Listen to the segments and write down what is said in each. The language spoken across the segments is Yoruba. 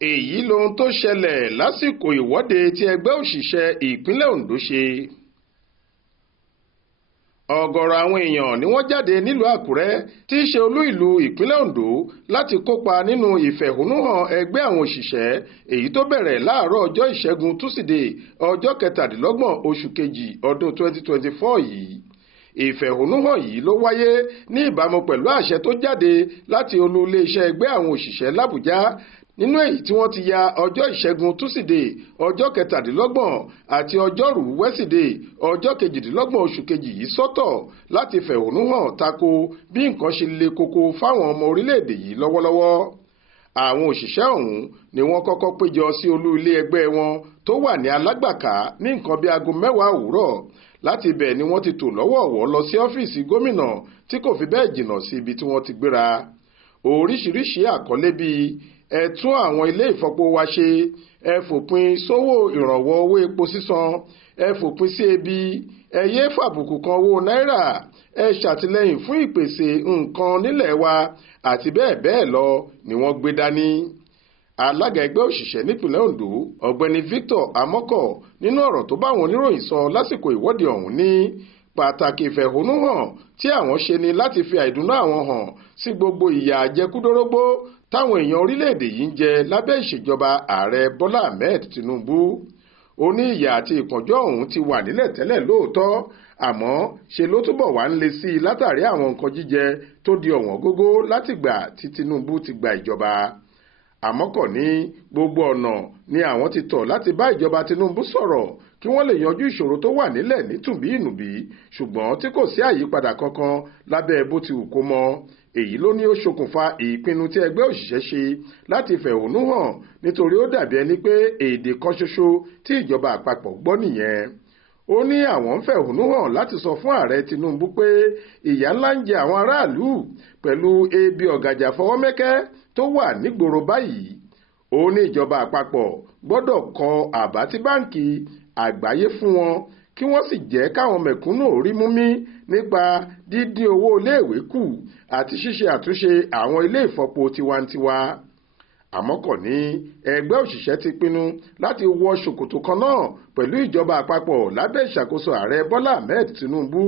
èyí lohun tó ṣẹlẹ̀ lásìkò ìwọ́de tí ẹgbẹ́ òṣìṣẹ́ ìpínlẹ̀ Ondo ṣe. ọ̀gọ̀rọ̀ àwọn èèyàn ni wọ́n jáde nílùú Àkúrẹ́ tí í ṣe olú ìlú ìpínlẹ̀ Ondo láti kópa nínú ìfẹ̀hónúhàn ẹgbẹ́ àwọn òṣìṣẹ́ èyí tó bẹ̀rẹ̀ láàárọ̀ ọjọ́ ìṣẹ́gun túsídẹ̀ẹ́ ọjọ́ 27 oṣù kejì ọdún 2024 yìí. ìfẹ̀hónúhàn yìí ló wáyé ní ìbámu pẹ̀lú àṣẹ tó jáde láti olú iléeṣẹ́ ẹgbẹ́ àwọn òṣìṣẹ́ l'Àbújá nínú èyí tí wọ́n ti ya ọjọ́ ìṣẹ́gun túsídẹ̀ẹ́ ọjọ́ 27 àti ọjọ́rú wẹ́sídẹ̀ẹ́ ọjọ́ 28 oṣù kejì yìí sọ́tọ̀ láti fẹ̀hónúhàn tako bí nǹkan ṣe le koko fáwọn ọmọ orílẹ̀-èdè yìí lọ́wọ́lọ́wọ́. àwọn òṣìṣẹ́ ọ̀hún ni wọ́n kọ́kọ́ péjọ sí olú ilé ẹgbẹ́ wọn tó wà ní Alágbàká ní nǹkan bíi aago 10 òwúrọ̀. láti ibẹ̀ ni wọ́n ti tò lọ́wọ̀ọ̀wọ́ lọ sí ọ́fíìsì gómìnà tí kò fi bẹ́ẹ̀ jìnnà sí ibi tí wọ́n ti gbéra. oríṣiríṣi àkọlé bíi ẹ tún àwọn ilé ìfọpo wa ṣe, ẹ fòpin sówó ìrànwọ́ owó epo sísan, ẹ fòpin sí ebi, ẹ yé fàbùkù kan owó náírà, ẹ ṣàtìlẹ́yìn fún ìpèsè nǹkan nílẹ̀ wa àti bẹ́ẹ̀ bẹ́ẹ̀ lọ ni wọ́n gbé dání. alága ẹgbẹ́ òṣìṣẹ́ nípìnlẹ̀ Ondo ọ̀gbẹ́ni Victor Amọ́kọ̀ nínú ọ̀rọ̀ tó bá àwọn oníròyìn sọ lásìkò ìwọ́de ọ̀hún ní pàtàkì ìfẹ̀hónúhàn tí àwọn ṣe ni láti fi àìdùnnú àwọn hàn sí gbogbo ìyà àjẹkúdórógbó táwọn èèyàn orílẹ̀-èdè yìí ń jẹ lábẹ́ ìṣèjọba ààrẹ Bọ́lá Ahmed Tinubu. ó ní ìyà àti ìpọ́njú ọ̀hún ti wà nílẹ̀ tẹ́lẹ̀ lóòótọ́ àmọ́ ṣe ló túbọ̀ wá ń le sí i látàrí àwọn nǹkan jíjẹ tó di ọ̀wọ́n gógó látìgbà tí Tinubu ti gba ìjọba. Àmọ́kọ̀ ní gbogbo ọ̀nà ni àwọn ti tọ̀ láti bá ìjọba Tinubu sọ̀rọ̀ kí wọ́n lè yanjú ìṣòro tó wà nílẹ̀ nítùbí ìnùbí ṣùgbọ́n tí kò sí àyípadà kankan lábẹ́ bó ti wù kó mọ. èyí ló ní ó ṣokùnfà ìpinnu tí ẹgbẹ́ òṣìṣẹ́ ṣe láti fẹ̀hónú hàn nítorí ó dàbí ẹni pé èdè kan ṣoṣo tí ìjọba àpapọ̀ gbọ́ nìyẹn. ó ní àwọn ń fẹ̀hónú hàn láti sọ fún ààrẹ Tinubu pé ìyà ńlá ń jẹ àwọn aráàlú pẹ̀lú ebi ọ̀gàjà fọwọ́mẹ́kẹ́ tó wà nígboro báyìí. ó ní ìjọba àpapọ̀ gbọ́dọ̀ kọ àbá tí báǹkì àgbáyé fún wọn kí wọ́n sì jẹ́ káwọn mẹ̀kúnnù rí mú mí nípa dídín owó iléèwé kù àti ṣíṣe àtúnṣe àwọn ilé ìfọpo tiwantiwa. Àmọ́kọ̀ ní ẹgbẹ́ òṣìṣẹ́ ti pinnu láti wọ ṣòkòtò kan náà pẹ̀lú ìjọba àpapọ̀ lábẹ́ ìṣàkóso ààrẹ Bọ́lá Ahmed Tinubu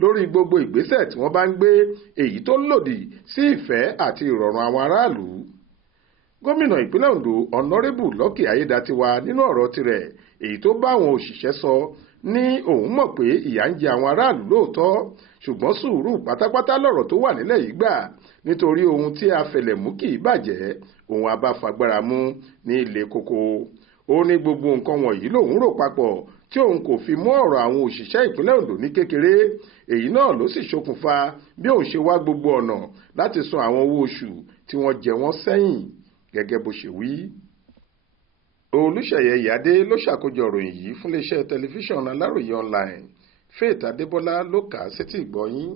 lórí gbogbo ìgbésẹ̀ tí wọ́n bá ń gbé èyí tó lòdì sí ìfẹ́ àti ìrọ̀rùn àwọn aráàlú. gómìnà ìpínlẹ̀ Ondo ọ̀nàrẹ́bù Lucky Ayédatiwa nínú ọ̀rọ̀ tirẹ̀ èyí tó bá àwọn òṣìṣẹ́ sọ ní òun mọ̀ pé ìyà ń jẹ àwọn aráàlú lóòótọ́ ṣùgbọ́n sùúrù pátápátá lọ̀rọ̀ tó wà nílẹ̀ yìí gbà nítorí ohun tí a fẹ̀lẹ̀ mú kì í bàjẹ́ òun a bá fagbára mú ní ilé koko. ó ní gbogbo nǹkan wọ̀nyí lòun rò papọ̀ tí òun kò fi mú ọ̀rọ̀ àwọn òṣìṣẹ́ ìpínlẹ̀ Ondo ní kékeré. èyí náà ló sì ṣokùnfà bí òun ṣe wá gbogbo ọ̀nà láti san àwọn owó oṣù tí wọ́n jẹ wọ́n sẹ́yìn gẹ́gẹ́ bó ṣe wí. Olúṣẹ̀yẹ Ìyádé ló ṣàkójọ ìròyìn yìí fún iléeṣẹ́ tẹlifíṣàn Aláròyé online. Faith Adébọ́lá ló kà á sétí ìgbọ́ yín.